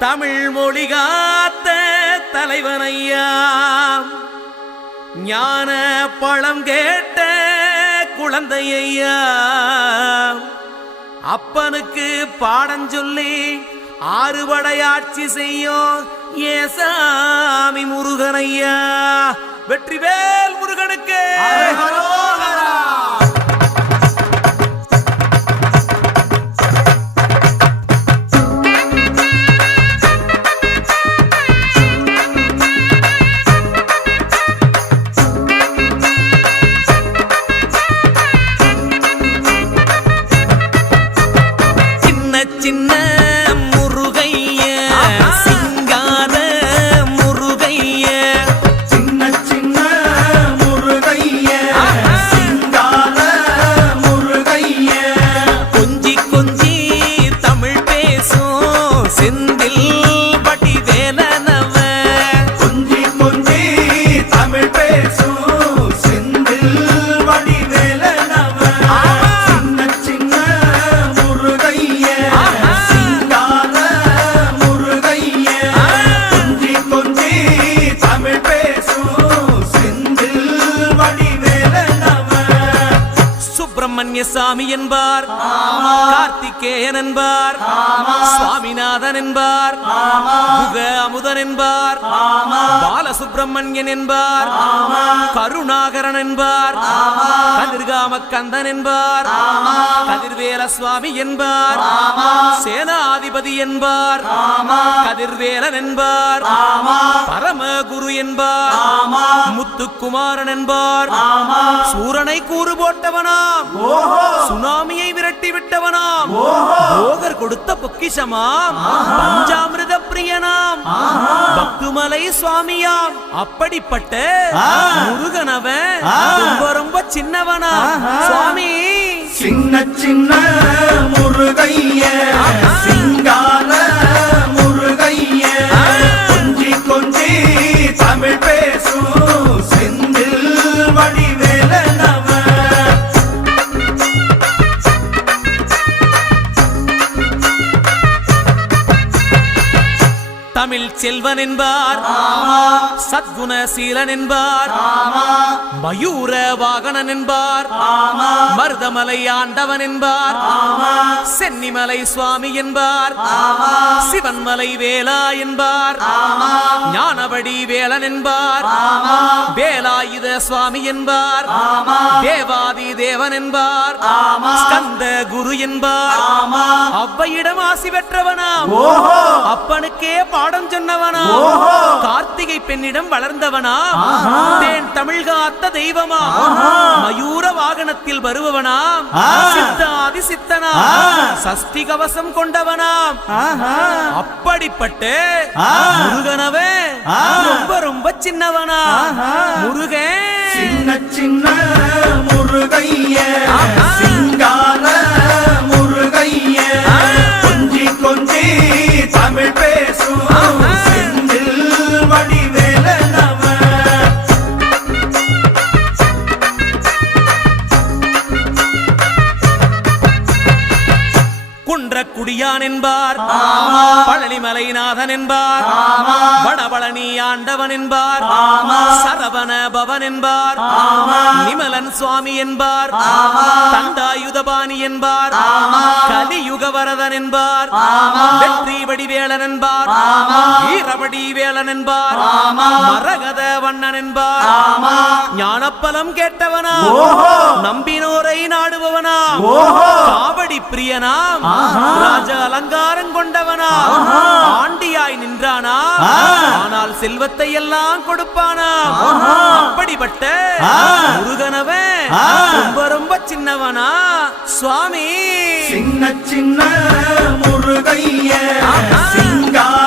தமிழ் மொழி காத்த தலைவனையா, ஞான பழம் கேட்ட குழந்தையா, அப்பனுக்கு பாடம் சொல்லி ஆறுபடையாட்சி செய்யும் ஏசாமி முருகனையா. வெற்றிவேல் முருகனுக்கு சின்ன முருகைய சிங்கார முருகைய, சின்ன சின்ன முருகைய சிங்கார முருகைய, கொஞ்சி கொஞ்சி தமிழ் பேசும் செந்தில் வடிவேலனவ, கொஞ்சி கொஞ்சி தமிழ் பேசும் செந்தில் வடிவேலனவ, சின்ன சின்ன முருகைய சிங்கார முருகைய, கொஞ்சி கொஞ்சி தமிழ் பேசும் செந்தில் வடிவேலனவ. சுப்பிரமணிய சாமி என்பார், கார்த்திகேயன் என்பார், சுவாமிநாதன் என்பார், முக அமுதன் என்பார், பாலசுப்பிரமணியன் என்பார், கருணாகரன் என்பார், கதிர்காம கந்தன் என்பார், கதிர்வேல சுவாமி என்பார், சேனாதிபதி என்பார், கதிர்வேலன் என்பார், பரமகுரு என்பார், முத்துக்குமாரன் என்பார், சூரனை கூறு போட்டவனாம், சுனாமியை விரட்டி விட்டவனாம், போகர் கொடுத்த பொக்கிஷமாம், பஞ்சாமிர்த பிரியனாம், பக்துமலை சுவாமியாம். அப்படிப்பட்ட முருகனவன் ரொம்ப ரொம்ப சின்னவனா சுவாமி. சின்ன சின்ன முருகைய சிங்கார முருகைய, கொஞ்சி கொஞ்சி தமிழ் பேசும் செந்தில் வடிவேலனவ. தமிழ் செல்வன் என்பார், சத்குணசீலன் என்பார், மயூர வாகனன் என்பார், மருதமலை ஆண்டவன் என்பார், சென்னிமலை சுவாமி என்பார், சிவன்மலை வேலா என்பார், ஞானவடி வேலன் என்பார், வேலாயுத சுவாமி என்பார், தேவாதி தேவன் என்பார், ஸ்கந்த குரு என்பார், அவ்வையிடம் ஆசி பெற்றவனாம், அப்பனுக்கே பாடம் சொன்னவனா, கார்த்திகை பெண்ணிடம் வளர்ந்தவனா, தேன் தமிழ் காத்த தெய்வமா, மயூர வாகனத்தில் வருபவனாம், சித்தாதி சித்தனா, சஷ்டி கவசம் கொண்டவனாம். அப்படிப்பட்ட முருகனவே ரொம்ப ரொம்ப சின்னவனா முருகன். சின்ன சின்ன முருகைய சிங்கார முருகைய, கொஞ்சி கொஞ்சி தமிழ் பேசும் செந்தில் வடிவேலனவ. குன்றக்குடியான் என்பார், பழனிமலைநாதன் என்பார், வடபழனி ஆண்டவன் என்பார், சரவண பவன் என்பார், நிமலன் சுவாமி என்பார், தண்டாயுதபாணி என்பார், கலியுக வரதன் என்பார், வெற்றி வடிவேலன் என்பார், வீரவடி வேலன் என்பார், மரகத வண்ணன் என்பார், ஞானப்பலம் கேட்டவனா, நம்பினோரை நாடுபவனா, காவடி பிரியனாம், ராஜ அலங்காரம் கொண்டவனா, ஆண்டியாய் நின்றானா, ஆனால் செல்வத்தை எல்லாம் கொடுப்பானா. அப்படிப்பட்ட முருகனவன் ரொம்ப ரொம்ப சின்னவனா சுவாமி. சின்ன சின்ன முருகைய சிங்கார